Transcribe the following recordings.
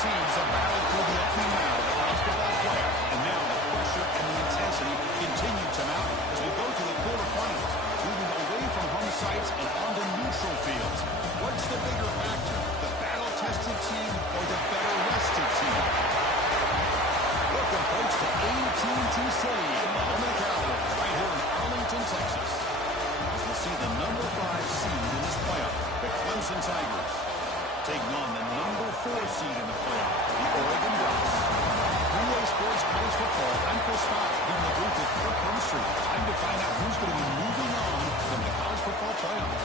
teams have battled through the opening round of the college football playoff, and now the pressure and the intensity continue to mount as we go to the quarterfinals, moving away from home sites and onto neutral fields. What's the bigger factor, the battle-tested team or the better-rested team? Welcome, folks, to AT&T Stadium, the home of the Cowboys, right here in Arlington, Texas. As we'll see the number 5 seed in this playoff, the Clemson Tigers, taking on the number 4 seed in the playoff, the Oregon Ducks. 3-Way Sports College Football. I'm Chris Fox, in the booth at Kirk Street. Time to find out who's going to be moving on from the college football playoff.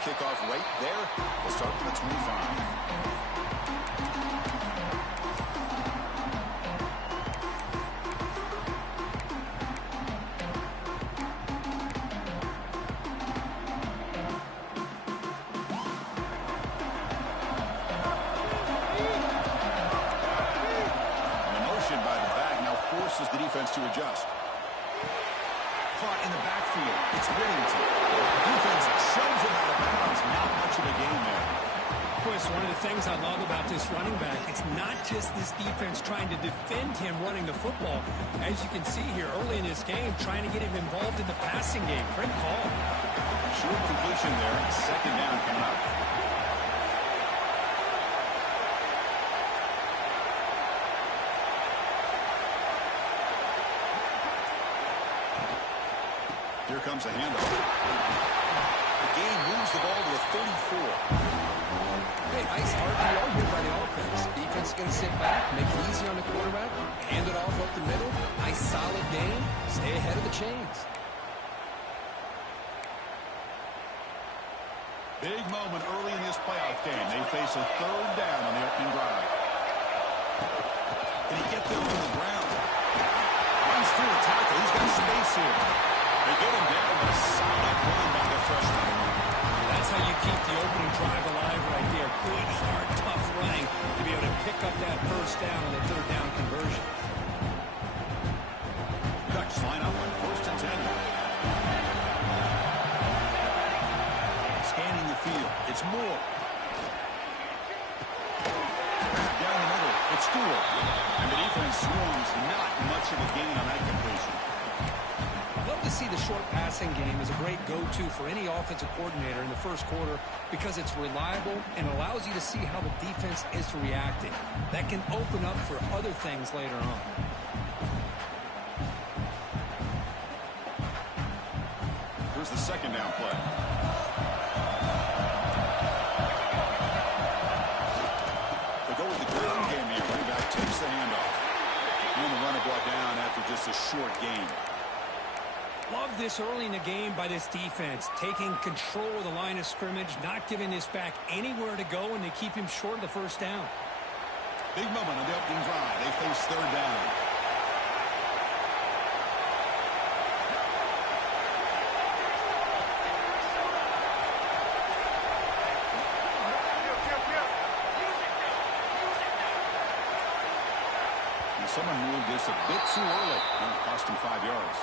Kickoff right there. We'll start with the 25. The motion by the back now forces the defense to adjust. Caught in the backfield. It's Whittington. Defense shoves him out of bounds. Not much of a game there. Chris, one of the things I love about this running back, it's not just this defense trying to defend him running the football. As you can see here early in this game, trying to get him involved in the passing game. Great call. Short completion there. Second down coming up. Here comes a handoff. The game moves the ball to the 34. Hey, nice RPO here by the offense. Defense is going to sit back, make it easy on the quarterback, hand it off up the middle. Nice solid game. Stay ahead of the chains. Big moment early in this playoff game. They face a third down on the opening drive. Can he get there on the ground? Runs through a tackle. He's got space here. They get him down with a solid run by the freshman. That's how you keep the opening drive alive right there. Good, hard, tough running to be able to pick up that first down on the third down conversion. Ducks line up on 1st and 10. Scanning the field. It's Moore. Down the middle. It's Stewart. And the defense swarms. Not much of a gain on that completion. Love to see the short passing game as a great go-to for any offensive coordinator in the first quarter because it's reliable and allows you to see how the defense is reacting. That can open up for other things later on. Here's the second down play. They go with the ground game here. Running back takes the handoff. And the runner brought down after just a short gain. Love this early in the game by this defense, taking control of the line of scrimmage, not giving this back anywhere to go, and they keep him short of the first down. Big moment on the opening drive. They face third down. And someone moved this a bit too early. And it cost him 5 yards.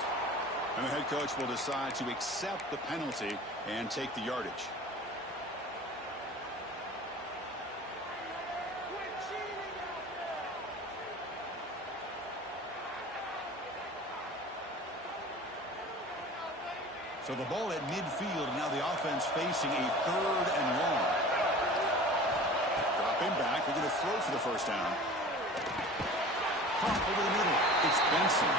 And the head coach will decide to accept the penalty and take the yardage. So the ball at midfield, now the offense facing a third and long. Dropping back, they're going to throw for the first down. Pop over the middle, it's Benson.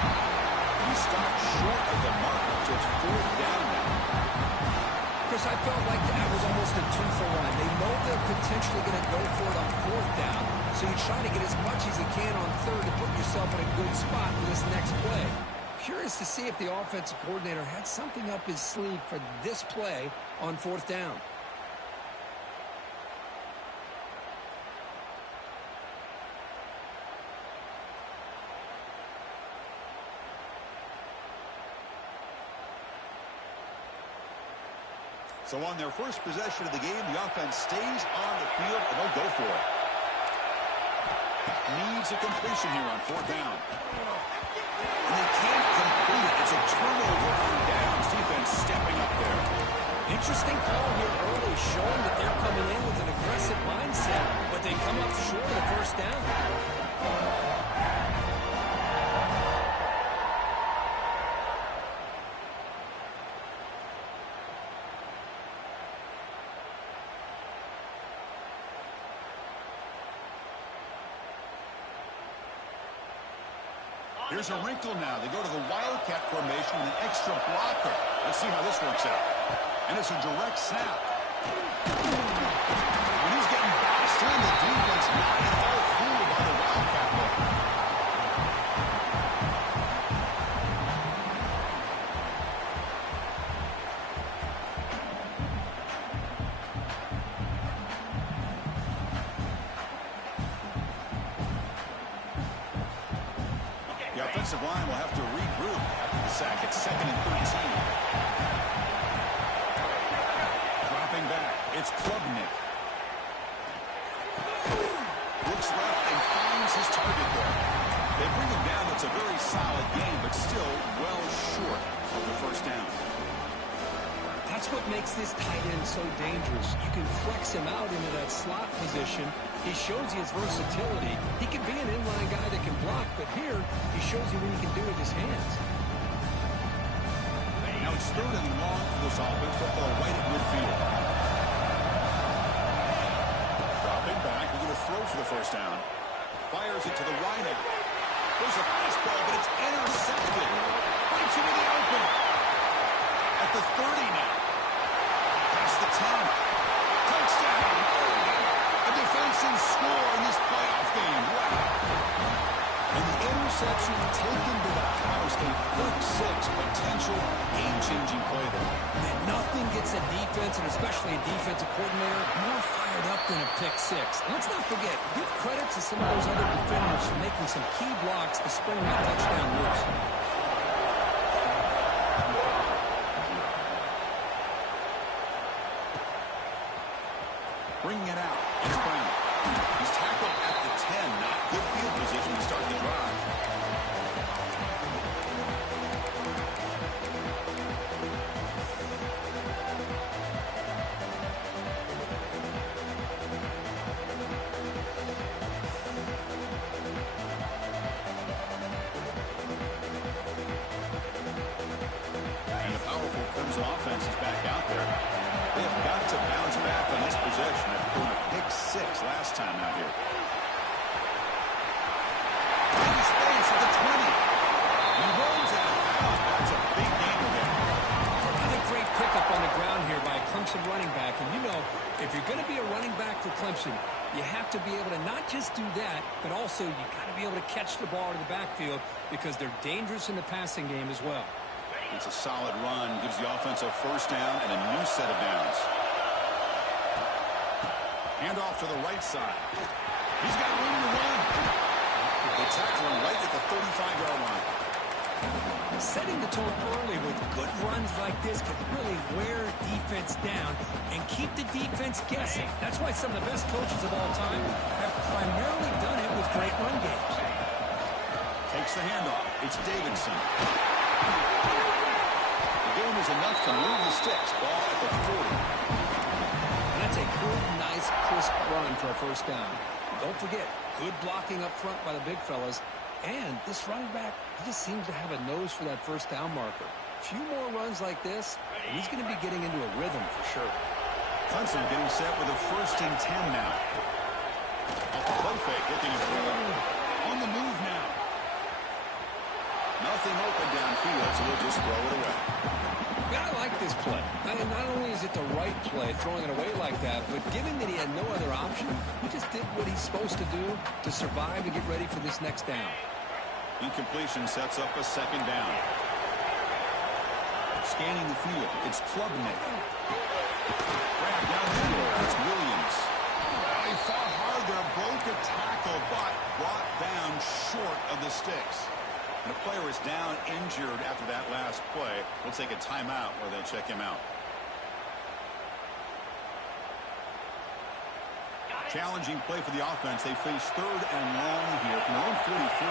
He stopped short of the mark, so it's fourth down now. Chris, I felt like that was almost a 2-for-1. They know they're potentially going to go for it on fourth down, so you try to get as much as you can on third to put yourself in a good spot for this next play. Curious to see if the offensive coordinator had something up his sleeve for this play on fourth down. So on their first possession of the game, the offense stays on the field, and they'll go for it. Needs a completion here on fourth down. And they can't complete it. It's a turnover on downs. Defense stepping up there. Interesting call here early, showing that they're coming in with an aggressive mindset, but they come up short of the first down. Here's a wrinkle now. They go to the Wildcat formation with an extra blocker. Let's see how this works out. And it's a direct snap. When he's getting boxed in, the defense not at all fooled by the Wildcat look. The offensive line will have to regroup after the sack. It's 2nd and 13. Dropping back. It's Klubnik. Looks left and finds his target there. They bring him down. It's a very solid game, but still well short of the first down. That's what makes this tight end so dangerous. You can flex him out into that slot position. He shows you his versatility. He can be an inline guy that can block, but here he shows you what he can do with his hands. Now it's 3rd and long for this offense. Football right at midfield. Dropping back. We're going to throw for the first down. Fires it to the right out. There's a fastball, but it's intercepted. Breaks into the open. At the 30 now. Past the 10. Touchdown. A defensive score in this playoff game. Wow. And the interception taken to the house. A 6 potential game-changing play there. And nothing gets a defense, and especially a defensive coordinator, more fired up than a pick six. And let's not forget, give credit to some of those other defenders for making some key blocks to spring that touchdown loose. Bringing it out. It's Brown. He's tackled at the 10. Not good field position to start the drive. And the powerful Crimson offense is back out there. They have got to bounce back on this possession after going a pick six last time out here. In space at the 20. He rolls out of bounds. That's a big gain again. Another great pickup on the ground here by a Clemson running back. And you know, if you're going to be a running back for Clemson, you have to be able to not just do that, but also you got to be able to catch the ball in the backfield because they're dangerous in the passing game as well. It's a solid run. Gives the offense a first down and a new set of downs. Handoff to the right side. He's got room to run. They tackle him right at the 35-yard line. Setting the tone early with good runs like this can really wear defense down and keep the defense guessing. That's why some of the best coaches of all time have primarily done it with great run games. Takes the handoff. It's Davidson. The game is enough to move the sticks. Ball at the 40. And that's a good, nice, crisp run for a first down. Don't forget, good blocking up front by the big fellas. And this running back, he just seems to have a nose for that first down marker. A few more runs like this, and he's going to be getting into a rhythm for sure. Clemson getting set with a 1st and 10 now. Off the play fake, looking at throw. On the move now. Nothing open downfield, so we'll just throw it away. Yeah, I like this play. I mean, not only is it the right play, throwing it away like that, but given that he had no other option, he just did what he's supposed to do to survive and get ready for this next down. Incompletion sets up a 2nd down. Scanning the field, it's Klubnik. Grab down the field, it's Williams. He fought hard there, broke a tackle, but brought down short of the sticks. And the player is down injured after that last play. We'll take a timeout where they'll check him out. Challenging play for the offense. They face 3rd and long here from their own 43.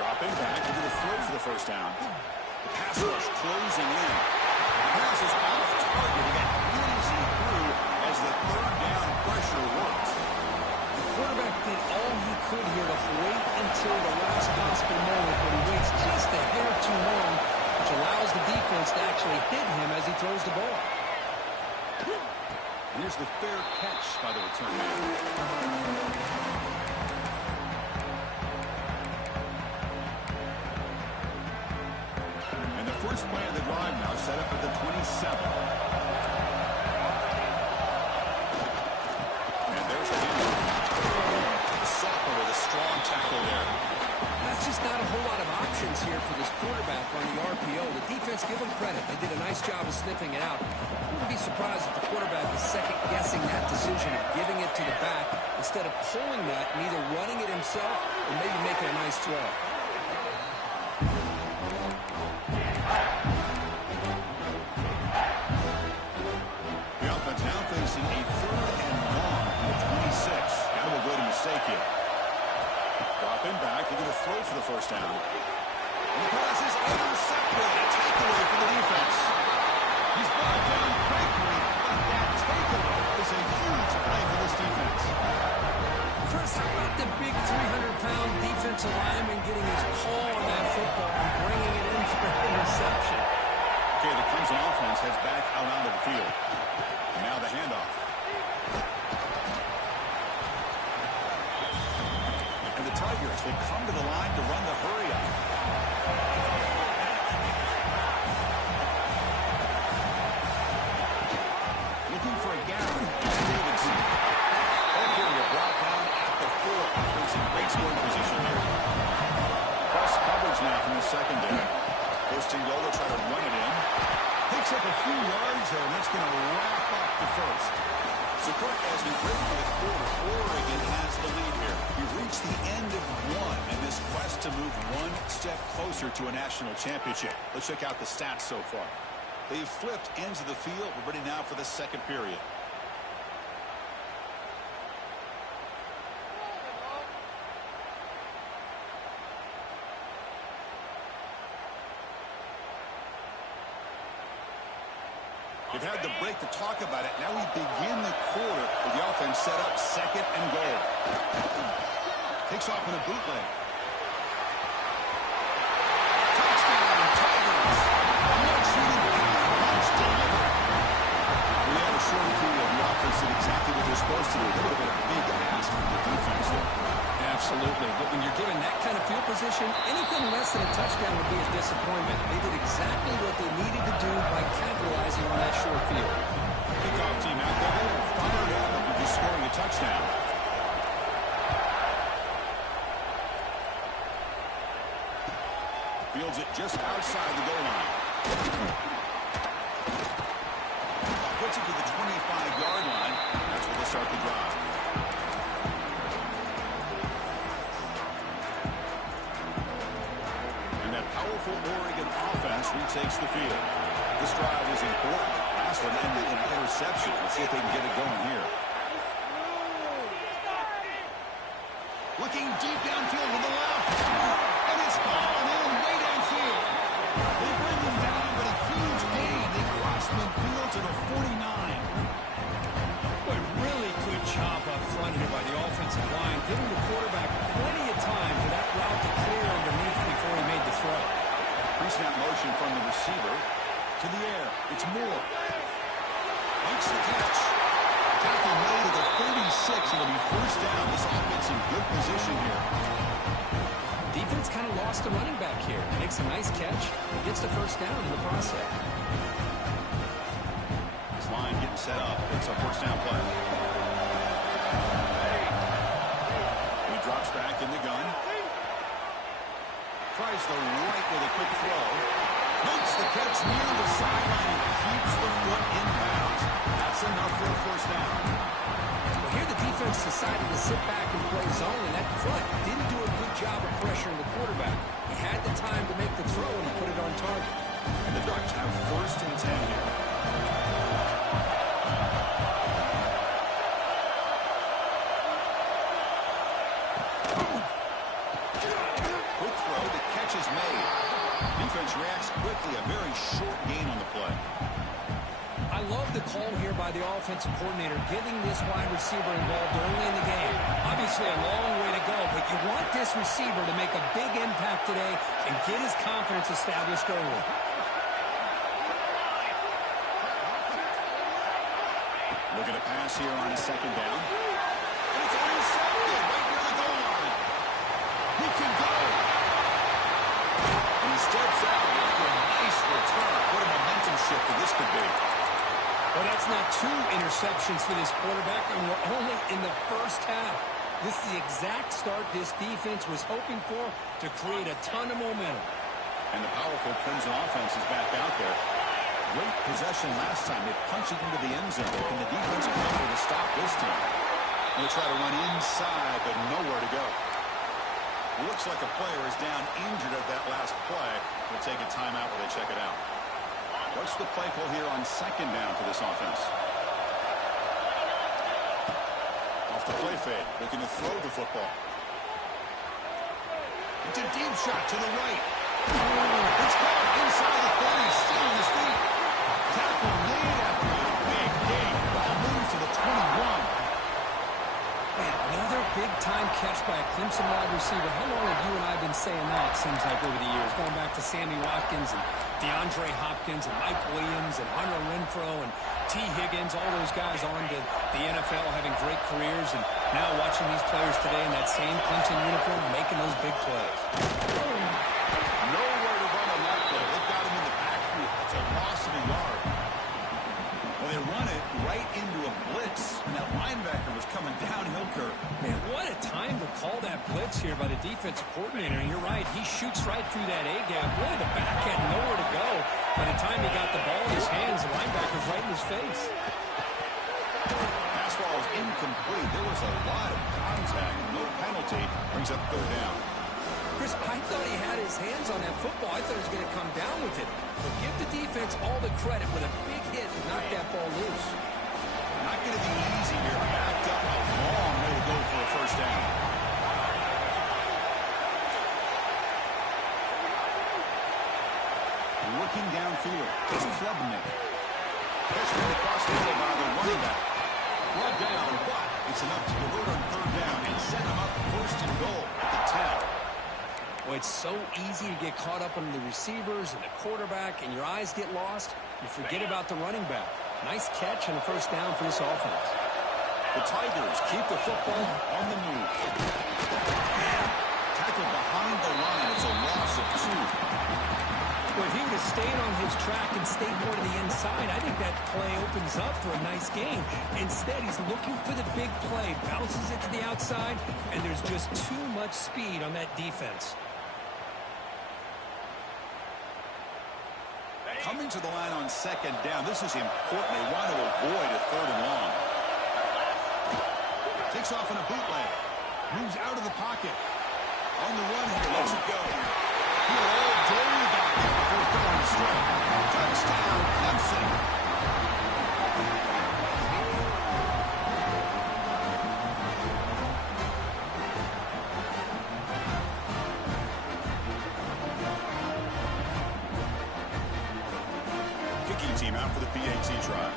Dropping back into the throw for the first down. The pass rush closing in. The pass is off target. He got really see through as the 3rd down pressure works. The quarterback did all he could here to wait until the last possible moment, but he waits just a hair too long, which allows the defense to actually hit him as he throws the ball. And here's the fair catch by the return man. And the first play of the drive now set up at the 27. And there's the handoff. Sopper with a strong tackle there. That's just not a whole lot of options here for this quarterback on the RPO. The defense, give them credit. They did a nice job of sniffing it out. I wouldn't be surprised if the quarterback is second-guessing that decision of giving it to the back instead of pulling that and either running it himself or maybe making a nice throw. The offense now facing a 3rd and long from the 26. Kind of avoid a mistake here. Dropping back, they're going to throw for the first down. And the pass is intercepted. A takeaway for the defense. He's brought down quickly, but that takeaway is a huge play for this defense. Chris, how about the big 300-pound defensive lineman getting his paw on that football and bringing it in for an interception? Okay, the Crimson offense heads back out onto the field. And now the handoff. And the Tigers will come to the line to run the hurry-up. Looking for a gap. It's Davidson. Okay, you're brought down at the 4. Offense in great scoring position here. Plus coverage now from the secondary. First and goal, they'll try to run it in. Picks up a few yards there, and that's going to wrap up the first. So, Kirk, as we break for the quarter, Oregon has the lead here. We've reached the end of one in this quest to move one step closer to a national championship. Let's check out the stats so far. They've flipped ends of the field. We're ready now for the second period. We've had the break to talk about it. Now we begin the quarter with the offense set up 2nd and goal. Takes off in a bootleg. Touchdown, Tigers. Much-needed punch delivered. We had a short period. The offense did exactly what they're supposed to do. That would have been a big ask from the defense there. Absolutely. But when you're given that kind of field position, anything less than a touchdown would be a disappointment. They did exactly what they needed to do by capitalizing on that short field. Kickoff team out there. Fired up after just scoring a touchdown. Fields it just outside the goal line. Puts it to the 25-yard line. That's where they start the drive. Powerful Oregon offense retakes the field. This drive is important. Last one ended in an interception. Let's see if they can get it going here. Looking deep downfield to the left. And it's gone in way downfield. They bring him down, but a huge gain. They cross midfield to the 49. Boy, really good job up front here by the offensive line, giving the quarterback plenty of time for that route to clear underneath before he made the throw. Pre-snap motion from the receiver to the air. It's Moore. Makes the catch. Tackle made to the 36. It'll be first down. This offense in good position here. Defense kind of lost a running back here. Makes a nice catch. Gets the first down in the process. This line getting set up. It's a first down play. He drops back in the gun. Tries the right with a quick throw. Makes the catch near the sideline and keeps the foot in bounds. That's enough for a first down. Well, here the defense decided to sit back and play zone, and that front didn't do a good job of pressuring the quarterback. He had the time to make the throw, and he put it on target. And the Ducks have first and 10 here. offensive coordinator getting this wide receiver involved early in the game. Obviously a long way to go, but you want this receiver to make a big impact today and get his confidence established early. Look at a pass here on a second down. And it's intercepted right near the goal line. He can go. And he steps out after a nice return. What a momentum shifter this could be. Well, that's not 2 interceptions for this quarterback, and we're only in the first half. This is the exact start this defense was hoping for to create a ton of momentum. And the powerful Crimson offense is back out there. Great possession last time. They punched it into the end zone. Can the defense come able to stop this time? They'll try to run inside, but nowhere to go. Looks like a player is down injured at that last play. We'll take a timeout while they check it out. What's the play call here on second down for this offense? Off the play fake, looking to throw the football. It's a deep shot to the right. It's caught inside the 30, still on his feet. Tackle made after a big gain. Ball moves to the 21. Man, another big-time catch by a Clemson wide receiver. How long have you and I been saying that, it seems like, over the years? Going back to Sammy Watkins and DeAndre Hopkins and Mike Williams and Hunter Renfrow and T. Higgins, all those guys on to the NFL having great careers, and now watching these players today in that same Clemson uniform making those big plays. Nowhere to run on that play. They've got him in the backfield. It's a loss of a yard. Well, they run it right into a blitz, and that linebacker was coming downhill curve. Man, what a time to call that blitz here by the defensive coordinator. And you're right, he shoots right through that A-gap. Really, the back had nowhere to go. By the time he got the ball in his hands, the linebacker's right in his face. Pass ball is incomplete. There was a lot of contact. No penalty. Brings up third down. Chris, I thought he had his hands on that football. I thought he was going to come down with it. But give the defense all the credit with a big hit to knock that ball loose. Not going to be easy here. Backed up a long way to go for a first down. Looking downfield. It's Klubnik. Pushed across the middle by the running back. Brought down, but it's enough to convert on third down and set him up first and goal at the 10. Well, it's so easy to get caught up on the receivers and the quarterback, and your eyes get lost. You forget about the running back. Nice catch and a first down for this offense. The Tigers keep the football on the move. Tackled behind the line. It's a loss of 2. Well, if he would have stayed on his track and stayed more to the inside, I think that play opens up for a nice gain. Instead, he's looking for the big play, bounces it to the outside, and there's just too much speed on that defense. Coming to the line on second down. This is important. They want to avoid a third and long. Takes off in a bootleg. Moves out of the pocket. On the run here. Lets it go. He'll all day back there before going straight. Touchdown, Clemson. Team out for the PAT try.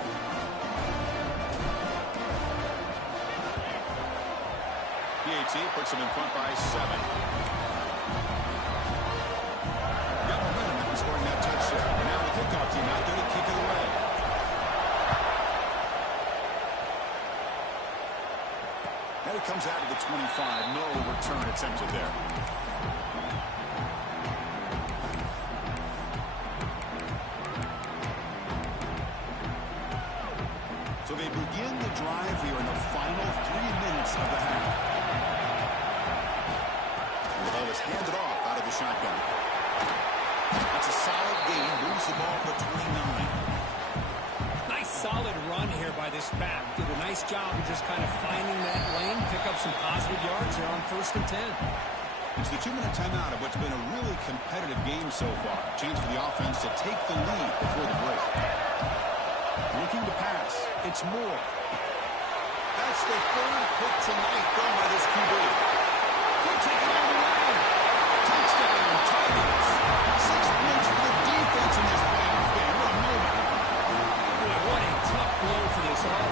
PAT puts them in front by 7. Got momentum after scoring that touchdown. And now the kickoff team out there to kick it away. And it comes out of the 25. No return attempted there. So they begin the drive here in the final 3 minutes of the half. And the ball is handed off out of the shotgun. That's a solid gain. Moves the ball to 29. Nice solid run here by this back. Did a nice job of just kind of finding that lane, pick up some positive yards here on 1st and 10. It's the 2-minute timeout of what's been a really competitive game so far. Chance for the offense to take the lead before the break. Looking to pass. It's Moore. That's the 3rd pick tonight thrown by this QB. He'll take it all the way. Touchdown, Tigers. 6 points for the defense in this playoff game. What a moment. Boy, what a tough blow for this offense.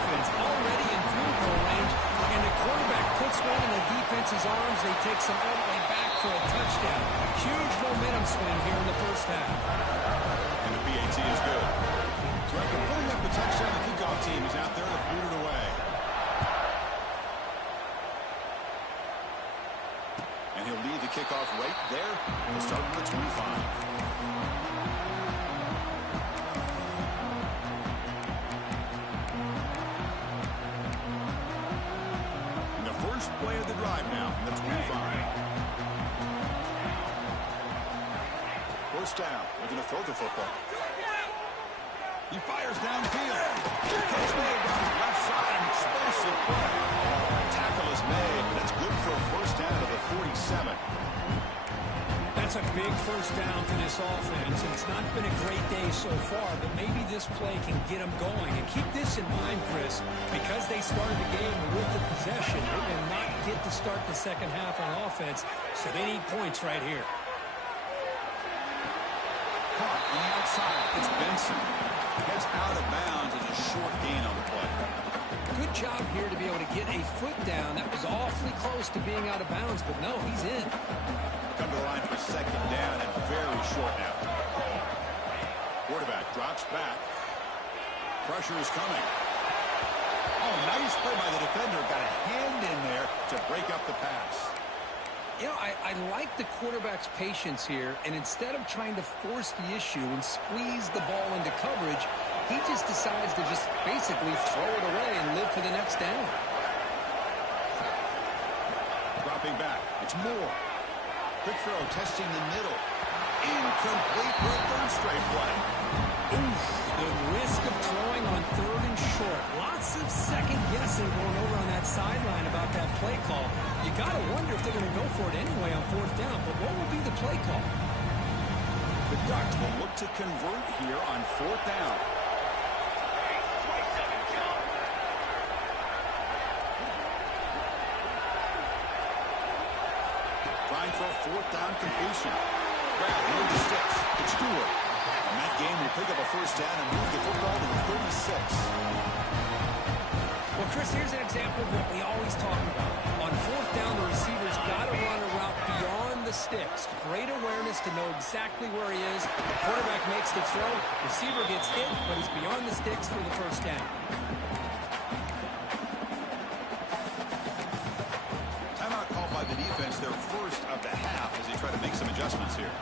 arms. They take some all the way back for a touchdown. Huge momentum swing here in the first half. And the PAT is good. So after pulling up the touchdown, the kickoff team is out there to boot it away. And he'll lead the kickoff right there. He'll start with the 25. First play of the drive now from the 25. First down. They're going to throw the football. He fires downfield. Catch made down the left side. Explosive play. Tackle is made. That's good for a first down to the 47. That's a big first down for this offense. And it's not been a great day so far, but maybe this play can get them going. And keep this in mind, Chris, because they started the game with the possession, they will not get to start the second half on offense, so they need points right here. Caught on the outside. It's Benson. Gets out of bounds as a short gain on the play. Good job here to be able to get a foot down. That was awfully close to being out of bounds, but no, he's in. Come to the line for second down and very short now. Quarterback drops back. Pressure is coming. Oh, nice play by the defender. Got a hand in there to break up the pass. You know, I like the quarterback's patience here, and instead of trying to force the issue and squeeze the ball into coverage, he just decides to just basically throw it away and live for the next down. Dropping back. It's Moore. Quick throw, testing the middle. Incomplete for a third straight play. Oof, the risk of throwing on third and short. Lots of second guessing going over on that sideline about that play call. You got to wonder if they're going to go for it anyway on fourth down, but what will be the play call? The Ducks will look to convert here on fourth down. Trying for a fourth down completion. Grab, no the sticks. It's Stewart. And that game will pick up a first down and move the football to the 36. Well, Chris, here's an example of what we always talk about. On fourth down, the receiver's got to run a route beyond the sticks. Great awareness to know exactly where he is. Quarterback makes the throw. Receiver gets hit, but he's beyond the sticks for the first down. Timeout called by the defense, their first of the half, as they try to make some adjustments here.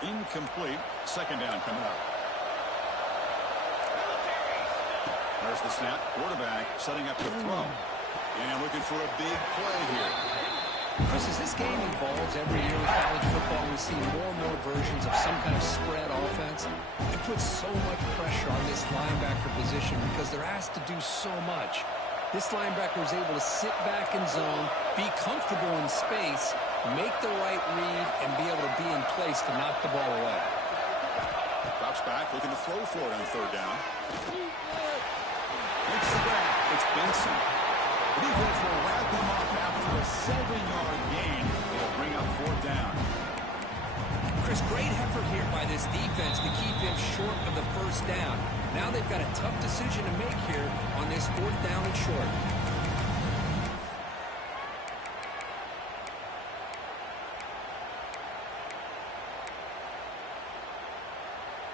Incomplete. Second down coming up. There's the snap. Quarterback setting up the throw. And looking for a big play here. Chris, as this game evolves every year with college football, we see more and more versions of some kind of spread offense. It puts so much pressure on this linebacker position because they're asked to do so much. This linebacker is able to sit back in zone, be comfortable in space, make the right read, and be able to be in place to knock the ball away. Drops back, looking to throw for it on third down. It's the grab. It's Benson. The defense will wrap him up after a 7-yard gain. They'll bring up fourth down. Chris, great effort here by this defense to keep him short of the first down. Now they've got a tough decision to make here on this fourth down and short.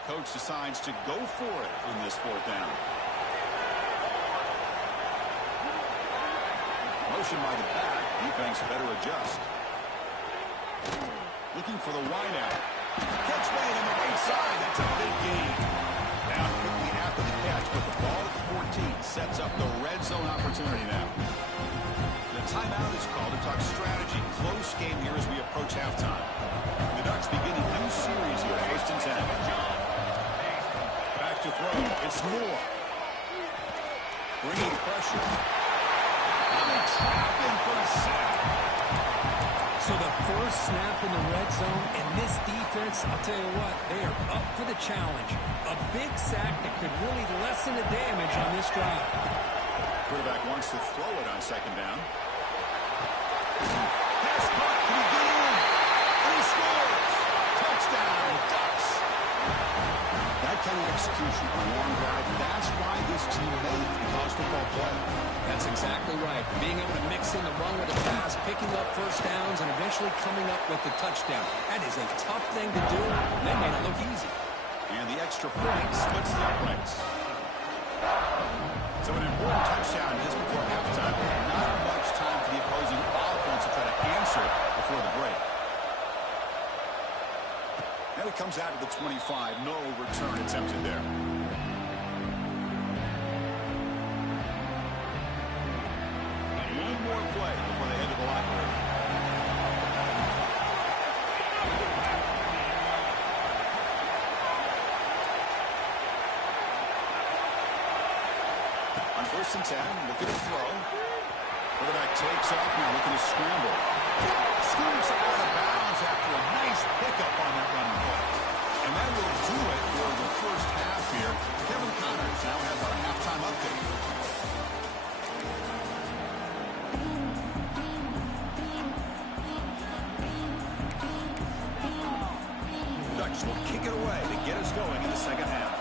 Coach decides to go for it on this fourth down. Motion by the back. Defense better adjust. Looking for the wideout. Catch made on the right side. That's a big gain. Down quickly after the catch, but the ball at the 14 sets up the red zone opportunity now. The timeout is called to talk strategy. Close game here as we approach halftime. The Ducks begin a new series here, first and 10. Back to throw. It's Moore. Bringing pressure. Trapping for a sack. So the first snap in the red zone, and this defense, I'll tell you what, they are up for the challenge. A big sack that could really lessen the damage on this drive. Quarterback wants to throw it on second down. Pass caught. Can he get in? And he scores. Touchdown, Ducks. That kind of execution on a long drive, that's why this team made the college football play. That's a exactly right. Being able to mix in the run with the pass, picking up first downs, and eventually coming up with the touchdown. That is a tough thing to do. They made it look easy. And the extra point splits the uprights. So an important touchdown just before halftime. Not much time for the opposing offense to try to answer before the break. Now he comes out to the 25. No return attempted there. One more play before they head to the locker room. On 1st and 10, looking to throw. Quarterback takes off now, looking to scramble. Scoops out of bounds after a nice pickup on that running play. And that will do it for the first half here. Kevin Connors now has our halftime update. Ducks will kick it away to get us going in the second half.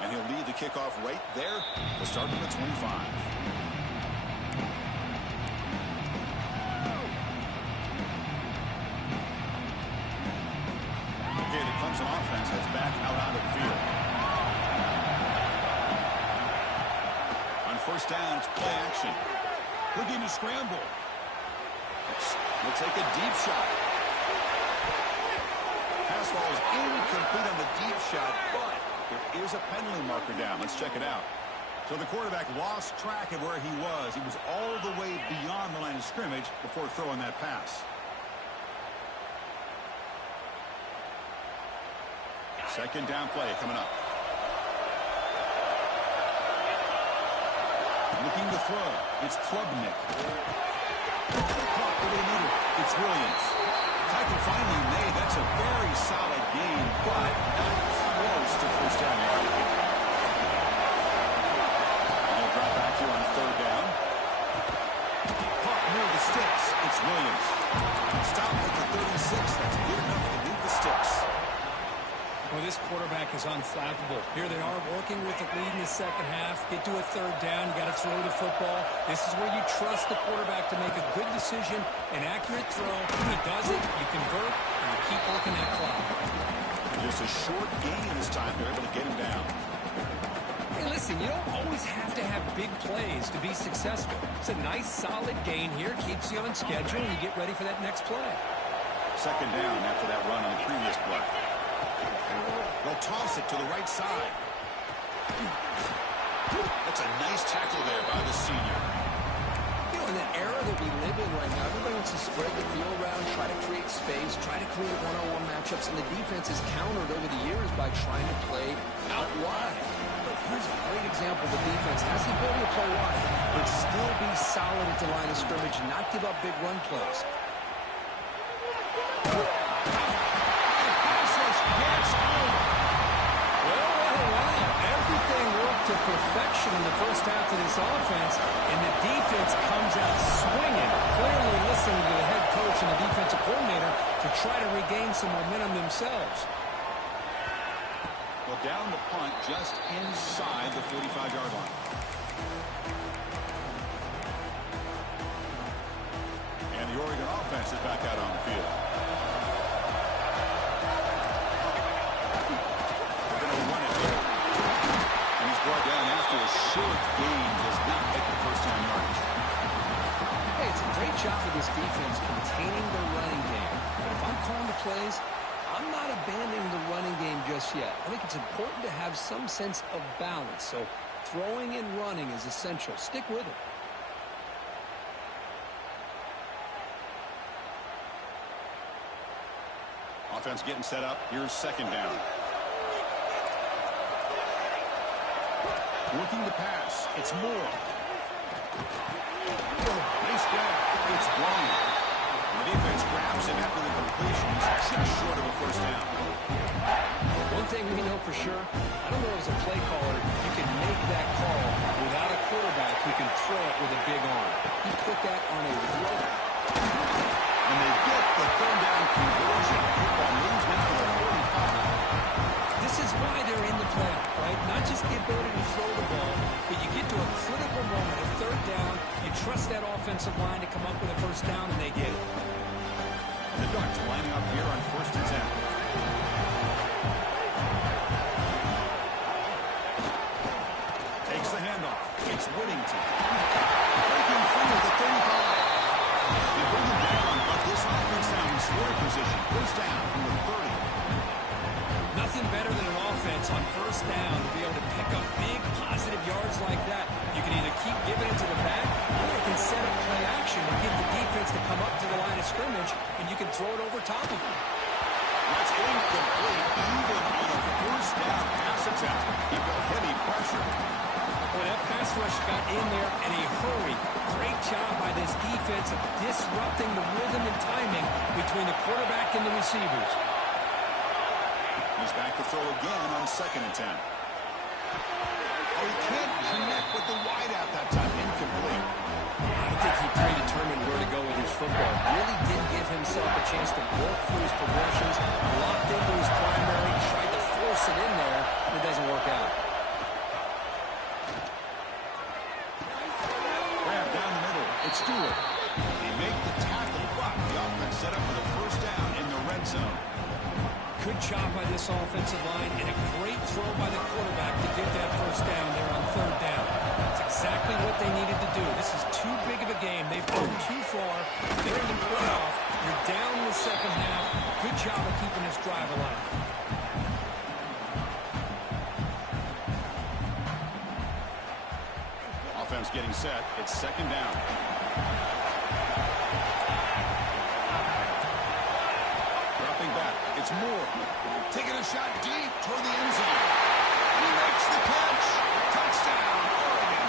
And he'll lead the kickoff right there to start from the 25. Okay, the Clemson offense heads back out onto the field. On 1st down, it's play action. Looking to scramble. We'll take a deep shot. Pass ball is incomplete on the deep shot, but there is a penalty marker down. Let's check it out. So the quarterback lost track of where he was. He was all the way beyond the line of scrimmage before throwing that pass. Second down play coming up. Looking to throw. It's Klubnik. Over the middle. It's Williams. Tackle finally made. That's a very solid gain, but not close to first down yardage. And he'll drop back here on 3rd down. Caught near the sticks. It's Williams. Stop at the 36. That's good enough to leave the sticks. Well, this quarterback is unflappable. Here they are working with the lead in the second half. Get to a 3rd down. You got to throw the football. This is where you trust the quarterback to make a good decision, an accurate throw. He does it, you convert, and you keep working that clock. Just a short gain this time. They're able to get him down. Hey, listen, you don't always have to have big plays to be successful. It's a nice, solid gain here. Keeps you on schedule, and you get ready for that next play. 2nd down after that run on the previous play. They'll toss it to the right side. That's a nice tackle there by the senior. You know, in the era that we live in right now, everybody wants to spread the field around, try to create space, try to create one-on-one matchups, and the defense is countered over the years by trying to play out wide. But here's a great example. The defense has the ability to play wide, but still be solid at the line of scrimmage and not give up big run plays. To perfection in the first half of this offense, and the defense comes out swinging, clearly listening to the head coach and the defensive coordinator to try to regain some momentum themselves. Well, down the punt just inside the 45-yard line. And the Oregon offense is back out on the field. They're going to run it here. Brought down after a short gain, does not make the first down yardage. Hey, it's a great job of this defense containing their running game. But if I'm calling the plays, I'm not abandoning the running game just yet. I think it's important to have some sense of balance. So throwing and running is essential. Stick with it. Offense getting set up. Here's 2nd down. Looking to pass. It's Moore. Nice grab. It's blown. The defense grabs him after the completion. He's just short of a first down. One thing we know for sure, I don't know as a play caller, you can make that call without a quarterback who can throw it with a big arm. He put that on a roll. And they get the 3rd down conversion. Football moves into the 45. This is why they're to a critical moment of third down. You trust that offensive line to come up with a first down, and they get it. The Ducks lining up here on 1st and 10. Takes the handoff. It's Whittington. Breaking free at the 35. They bring him down, but this offense now in scoring position. First down from the 30. Nothing better than an offense on first down to be able to pick up big positive yards like that. You can either keep giving it to the back, or you can set up play action and get the defense to come up to the line of scrimmage, and you can throw it over top of them. That's incomplete, even on a first down pass attempt. He felt heavy pressure. Boy, that pass rush got in there in a hurry. Great job by this defense of disrupting the rhythm and timing between the quarterback and the receivers. He's back to throw again on 2nd and 10. Oh, he can't connect with the wideout that time. Incomplete. I think he predetermined where to go with his football. Really didn't give himself a chance to work through his progressions. Locked into his primary, tried to force it in there, and it doesn't work out. Grab down the middle. It's Stewart. They make the tackle, but the offense set up for the first down in the red zone. Good job by this offensive line and a great throw by the quarterback to get that first down there on 3rd down. That's exactly what they needed to do. This is too big of a game. They've gone too far. They're in the playoff. You're down in the second half. Good job of keeping this drive alive. Offense getting set. It's 2nd down. It's Moore, taking a shot deep toward the end zone. He makes the catch. Touchdown, Oregon.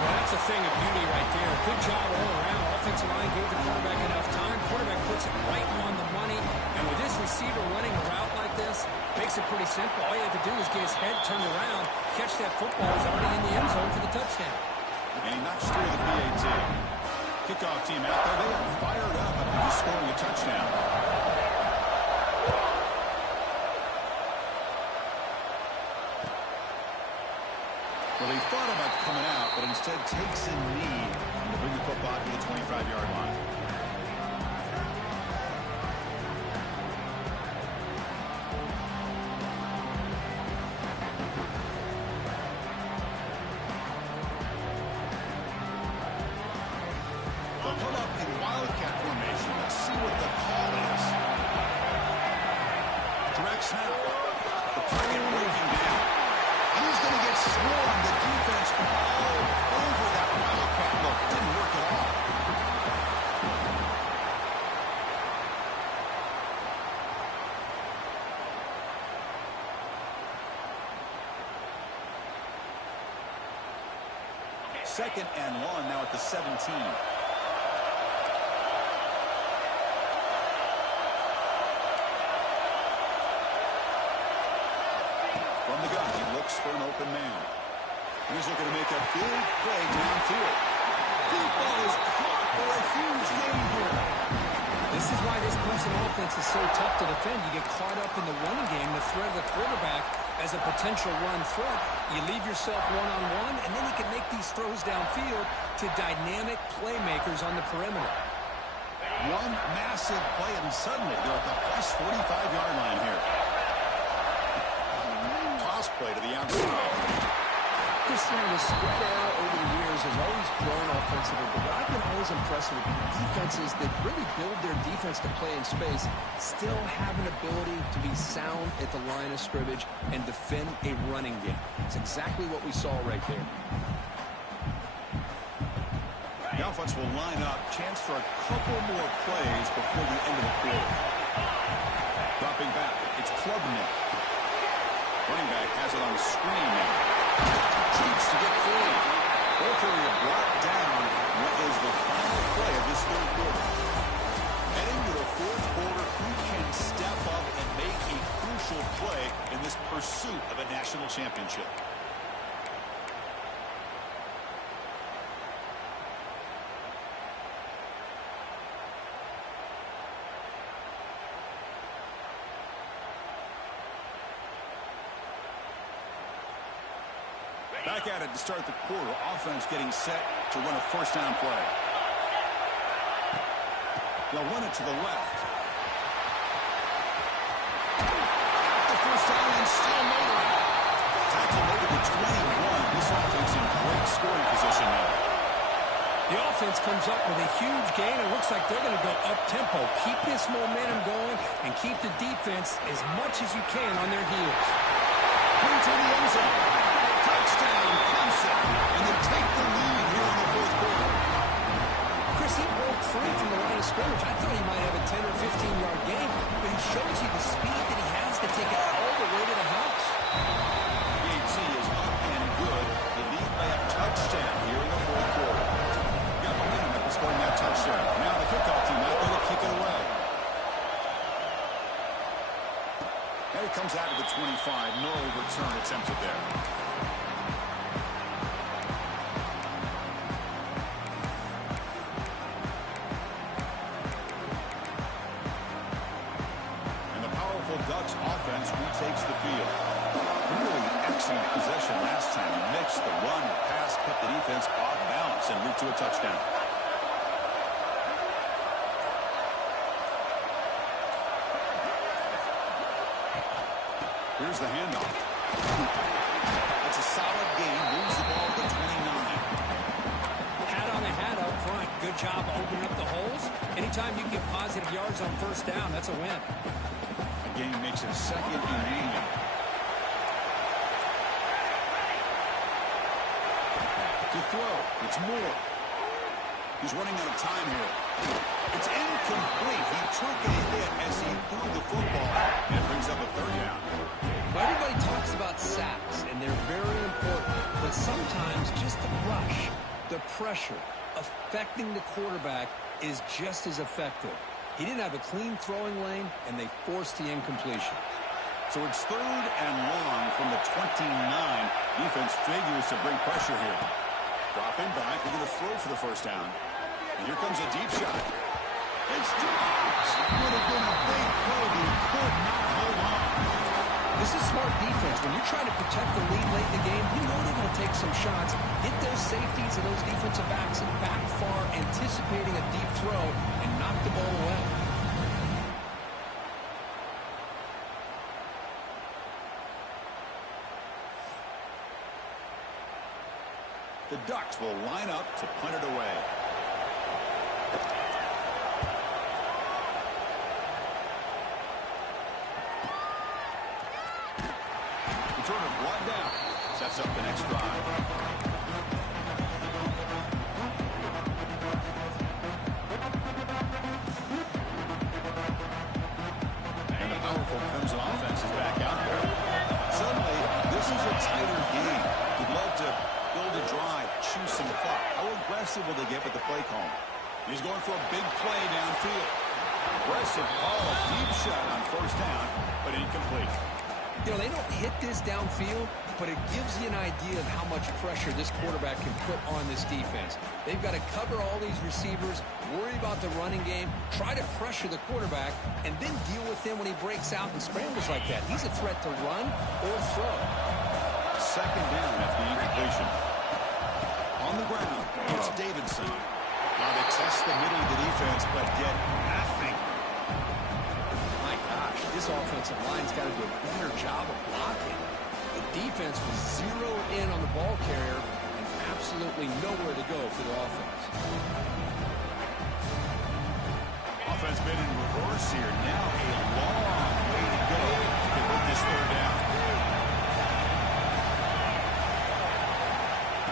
Well, that's a thing of beauty right there. Good job all around. Offensive line gave the quarterback enough time. Quarterback puts it right on the money. And with this receiver running a route like this, makes it pretty simple. All you have to do is get his head turned around, catch that football. He's already in the end zone for the touchdown. And he knocks through the PAT. Kickoff team out there. They are fired up after scoring a touchdown. Well, he thought about coming out, but instead takes a knee to bring the football to the 25-yard line. They'll come up in wildcat formation. Let's see what the call is. Direct snap. The pocket breaking down. He's going to get swarmed. The defense all over that wildcat look. Didn't work at all. Second and 1 now at the 17. From the gun, he looks for an open man. He's looking to make a big play downfield. Deep ball is caught for a huge gain here. This is why this Clemson offense is so tough to defend. You get caught up in the running game, the threat of the quarterback as a potential run threat. You leave yourself one-on-one, and then you can make these throws downfield to dynamic playmakers on the perimeter. One massive play, and suddenly they're at the plus 45-yard line here. Play to the outside. Chris, the spread out over the years has always grown offensively, but what I've been always impressed with the defenses that really build their defense to play in space still have an ability to be sound at the line of scrimmage and defend a running game. It's exactly what we saw right there. The offense will line up. Chance for a couple more plays before the end of the quarter. Dropping back. It's Klubnik. Running back has it on the screen now. Cheats to get free. Ball carrier brought down. What is the final play of this third quarter? Heading to the fourth quarter, who can step up and make a crucial play in this pursuit of a national championship? Back at it to start the quarter. Offense getting set to run a first down play. They'll run it to the left. The first down and still motoring. Tackle over the 21. This offense in great scoring position now. The offense comes up with a huge gain. It looks like they're going to go up-tempo. Keep this momentum going and keep the defense as much as you can on their heels. Into the end zone. Touchdown, Clemson. And they take the lead here in the fourth quarter. Chris, he broke free from the line of scrimmage. I thought he might have a 10 or 15-yard gain, but he shows you the speed that he has to take it all the way to the house. The AC is up and good. The lead by a touchdown here in the fourth quarter. Got momentum after scoring that touchdown. Now the kickoff team out there to kick it away. And it comes out of the 25. No return attempted there. And the powerful Ducks offense retakes the field. Really excellent possession last time. Mixed the run, the pass, kept the defense off balance and route to a touchdown. Here's the handoff. That's a solid gain. Moves the ball to 29. Hat on the hat up front. Good job opening up the holes. Anytime you get positive yards on first down, that's a win. A gain makes it second and medium. To throw. It's Moore. He's running out of time here. It's incomplete. He took a hit as he threw the football and brings up a third down. Well, everybody talks about sacks, and they're very important. But sometimes just the rush, the pressure, affecting the quarterback is just as effective. He didn't have a clean throwing lane, and they forced the incompletion. So it's third and long from the 29. Defense figures to bring pressure here. Dropping back, they're going to throw for the first down. And here comes a deep shot. It's dropped. Would have been a big play, but he could not hold on. This is smart defense. When you're trying to protect the lead late in the game, you know they're going to take some shots, get those safeties and those defensive backs back far, anticipating a deep throw, and knock the ball away. The Ducks will line up to punt it away. Returner brought down. Sets up the next drive. And the powerful Clemson offense is back out there. Suddenly, this is a tighter game. We'd love to build a drive, choose some clock. How aggressive will they get with the play call? He's going for a big play downfield. Aggressive call, deep shot on first down, but incomplete. You know, they don't hit this downfield, but it gives you an idea of how much pressure this quarterback can put on this defense. They've got to cover all these receivers, worry about the running game, try to pressure the quarterback, and then deal with him when he breaks out and scrambles like that. He's a threat to run or throw. Second down after the incompletion. On the ground, it's Davidson. Now they test the middle of the defense, but get nothing. My gosh, this offensive line's got to do a better job of blocking. The defense was zeroed in on the ball carrier and absolutely nowhere to go for the offense. Offense been in reverse here. Now a long way to go to convert this third down.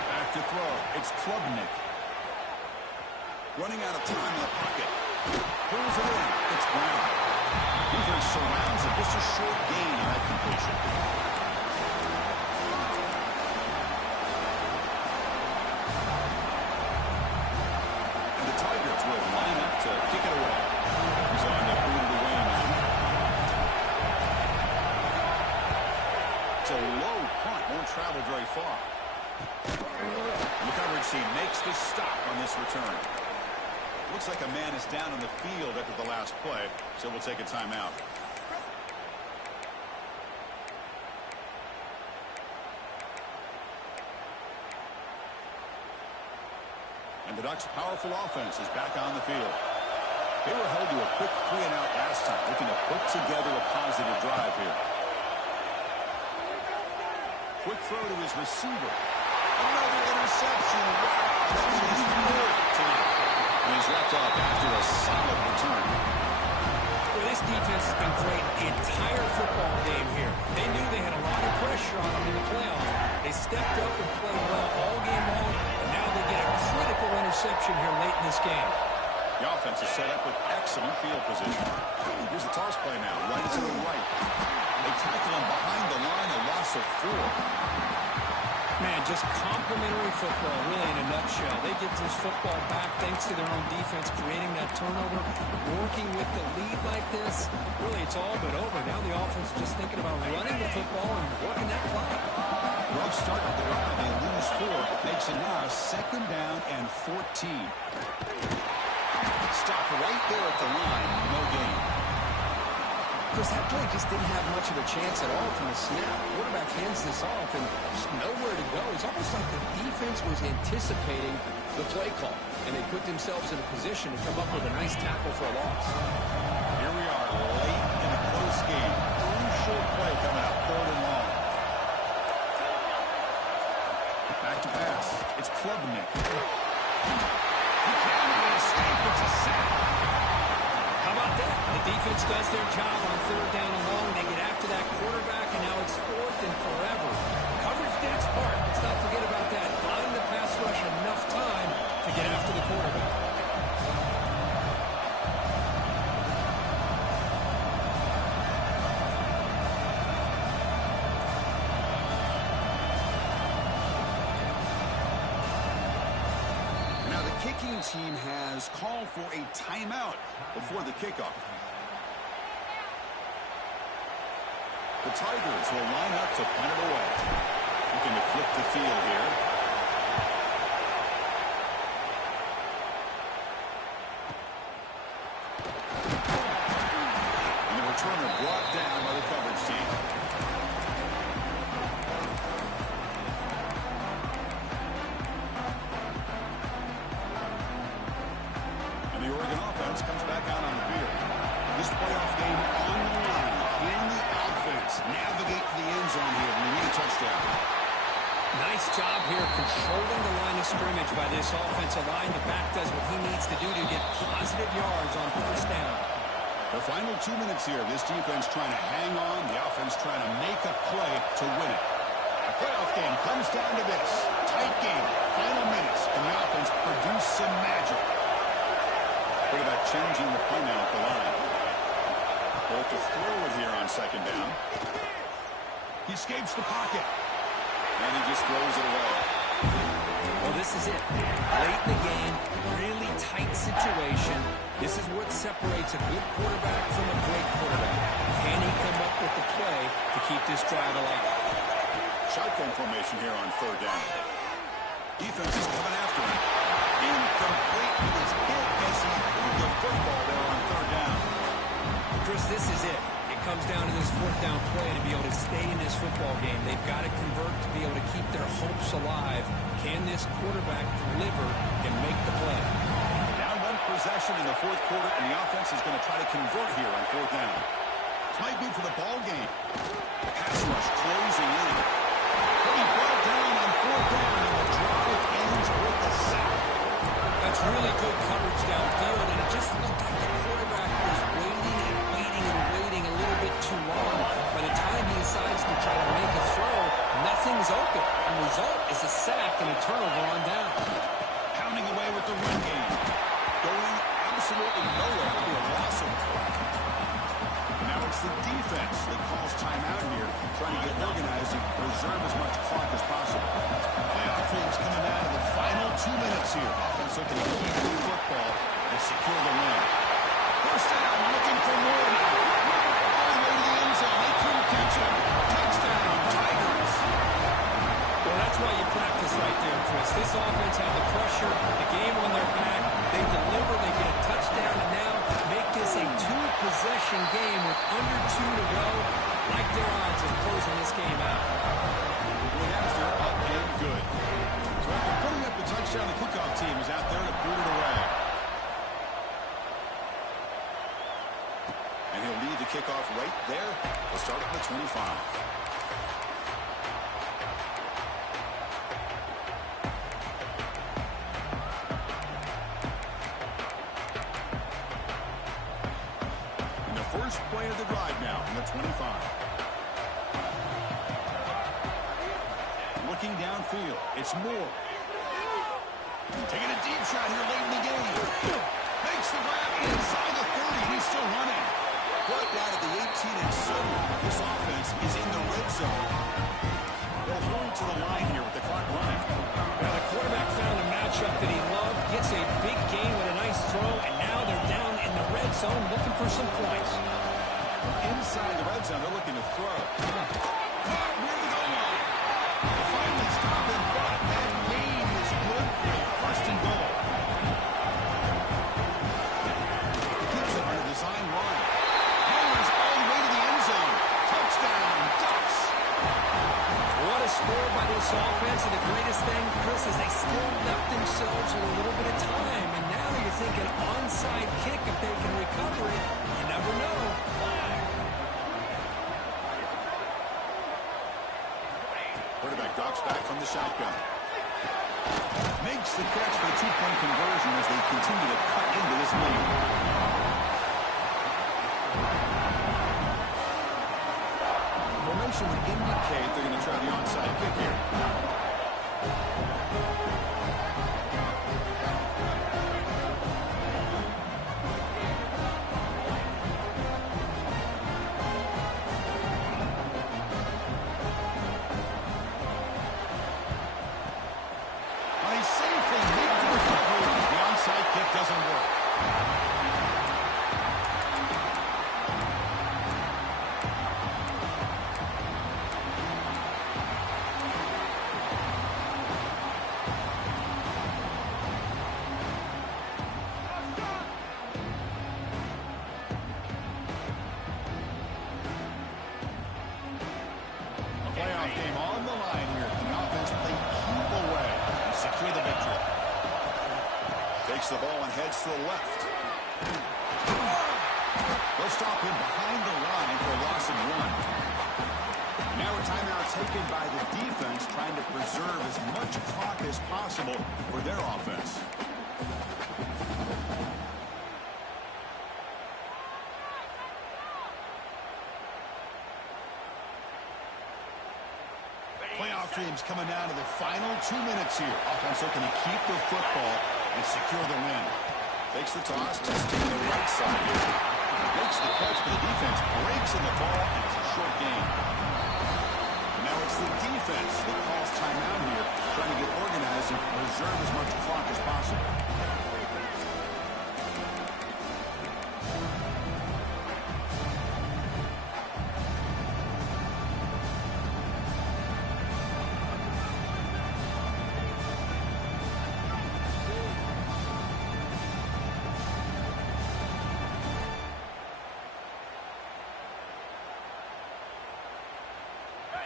Back to throw. It's Klubnik. Running out of time in the pocket. Pulls it in. It's Brown. Defense surrounds it. Just a short gain on that completion. And the Tigers will line up to kick it away. He's on the boot of the way now. It's a low punt. Won't travel very far. The coverage team makes the stop on this return. Looks like a man is down in the field after the last play, so we'll take a timeout. And the Ducks' powerful offense is back on the field. They were held to a quick 3-and-out last time, looking to put together a positive drive here. Quick throw to his receiver. Another interception. That is his fourth tonight. And he's wrapped up after a solid return. Well, this defense has been great the entire football game here. They knew they had a lot of pressure on them in the playoffs. They stepped up and played well all game long, and now they get a critical interception here late in this game. The offense is set up with excellent field position. Here's the toss play now, right to the right. They tackle him behind the line, a loss of 4. Man, just complimentary football, really, in a nutshell. They get this football back thanks to their own defense, creating that turnover, working with the lead like this. Really, it's all but over. Now the offense is just thinking about running the football and working that clock. Rough start of the drive. They lose 4. Makes it now 2nd down and 14. Stop right there at the line. No gain. Because that play just didn't have much of a chance at all from the snap. Quarterback hands this off and just nowhere to go. It's almost like the defense was anticipating the play call, and they put themselves in a position to come up with a nice tackle for a loss. Here we are late in a close game. Crucial play coming up, 3rd and long. Back to pass. It's Klubnik. He can't escape. It's a sack. How about that? The defense does their job on 3rd down and long. They get after that quarterback, and now it's 4th and forever. Coverage did its part. Let's not forget about that. Buying the pass rush enough time to get after the quarterback. Now the kicking team has called for a timeout before the kickoff. The Tigers will line up to punt it away. Looking to flip the field here. And the returner brought down by the coverage team. And the Oregon offense comes back out on the field. This playoff game on the line. Can the offense navigate to the end zone here and win a touchdown? Nice job here controlling the line of scrimmage by this offensive line. The back does what he needs to do to get positive yards on 1st down. The final 2 minutes here. This defense trying to hang on. The offense trying to make a play to win it. The playoff game comes down to this. Tight game. Final minutes. And the offense produced some magic. What about changing the play now at the line? Bolt to throw it here on 2nd down. He escapes the pocket. And he just throws it away. Well, this is it. Late in the game, really tight situation. This is what separates a good quarterback from a great quarterback. Can he come up with the play to keep this drive alive? Shotgun formation here on 3rd down. Defense is coming after him. Incomplete. He was hit as he threw the football there on 3rd down. Chris, this is it. It comes down to this 4th down play to be able to stay in this football game. They've got to convert to be able to keep their hopes alive. Can this quarterback deliver and make the play? Down 1 possession in the 4th quarter, and the offense is going to try to convert here on 4th down. This might be for the ball game. The pass rush closing in. But he brought down on 4th down, and the drive ends with a sack. That's really good coverage downfield, and it just looked like the quarterback was waiting and waiting and waiting a little bit too long. By the time he decides to try to make a throw, nothing's open. The result is a sack and a turnover on down. Pounding away with the run game. Going absolutely nowhere to a loss of. Now it's the defense that calls timeout here, trying to get organized and preserve as much clock as possible. Playoff teams coming down to the final 2 minutes here. Offense looking to keep the football and secure the win. 1st down, looking for more now. All the way to the end zone. They couldn't catch him. Touchdown, Tigers. Well, that's why you practice right there, Chris. This offense had the pressure, the game on their back. They deliver, they get a touchdown, and now make this a 2-possession game with under 2 to go. Like their odds of closing this game out. After up and good. So after putting up a touchdown Touchdown, the kickoff team is out there to boot it away. And he'll lead the kickoff right there. We'll start at the 25. First play of the drive now from the 25. Looking downfield, it's Moore. Taking a deep shot here late in the game. Makes the grab inside the 30. He's still running. Brought down at the 18 and 7. This offense is in the red zone. They'll hurry to the line here with the clock running. Now the quarterback found a matchup that he loved, gets a big gain with a nice throw, and now they're down in the red zone looking for some points. Inside the red zone, they're looking to throw. Caught near the goal line. Finally stopped it, but that gain is good for first and goal. Keeps it on a design run. Hammers all the way to the end zone. Touchdown, Ducks. What a score by this offense, and the greatest thing, Chris, is they still left themselves with a little bit of time, and now you're thinking onside kick if they can recover it. You never know. Quarterback drops back from the shotgun. Makes the catch for the two-point conversion as they continue to cut into this lead. Formation would indicate they're going to try the onside kick here. Doesn't work. A playoff game on the line here. The offense played keep away and secure the victory. Takes the ball and heads to the left. They'll stop him behind the line for a loss of 1. Now a timeout taken by the defense, trying to preserve as much clock as possible for their offense. Playoff dreams coming down to the final 2 minutes here. Offense looking to keep the football and secure the win. Takes the toss, testing the right side here. Makes the catch for the defense, breaks in the ball, and it's a short game. And now it's the defense that calls timeout here, trying to get organized and preserve as much clock as possible.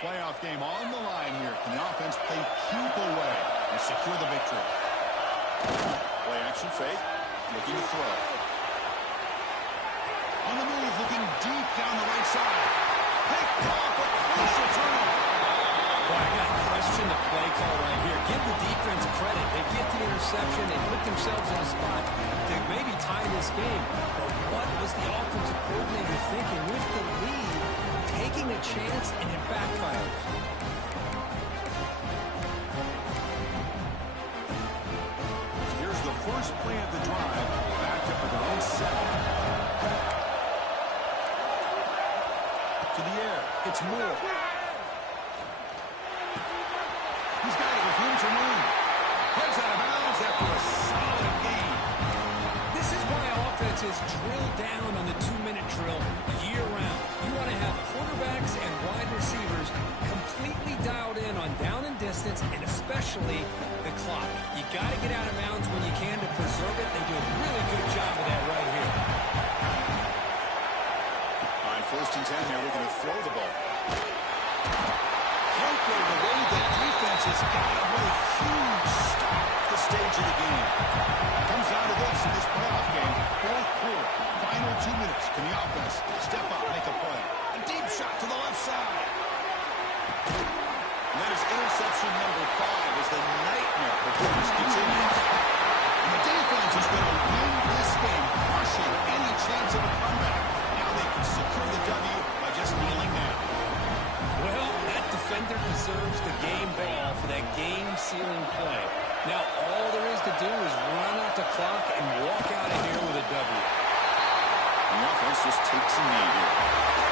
Playoff game on the line here. Can the offense play keep away and secure the victory? Play action fake. Looking to throw. On the move, looking deep down the right side. Picked off a crucial turnover. Boy, I got to question the play call right here. Give the defense credit. They get the interception. They put themselves in a spot to maybe tie this game. But what was the offensive coordinator thinking with the lead? Taking a chance, and it backfires. So here's the first play of the drive. Backed up with their own 7. To the air. It's Moore. He's got it with room to move. Heads out of bounds after a solid gain. This is why offenses drill down on the 2-minute drill year-round. You want to have quarterbacks and wide receivers completely dialed in on down and distance, and especially the clock. You got to get out of bounds when you can to preserve it. They do a really good job of that right here. On 1st and 10 here, we're going to throw the ball. Parker, the way the defense has got a really huge start to the stage of the game. Comes down to this in this playoff game. Fourth quarter, final 2 minutes. Can the offense step up, make a play? A deep shot to the left side. And that is interception number 5 as the nightmare performance continues. And the defense is going to win this game, crushing any chance of a comeback. Now they can secure the W by just kneeling down. Well, that defender deserves the game ball for that game-sealing play. Now, all there is to do is run out the clock and walk out of here with a W. The offense just takes a knee here.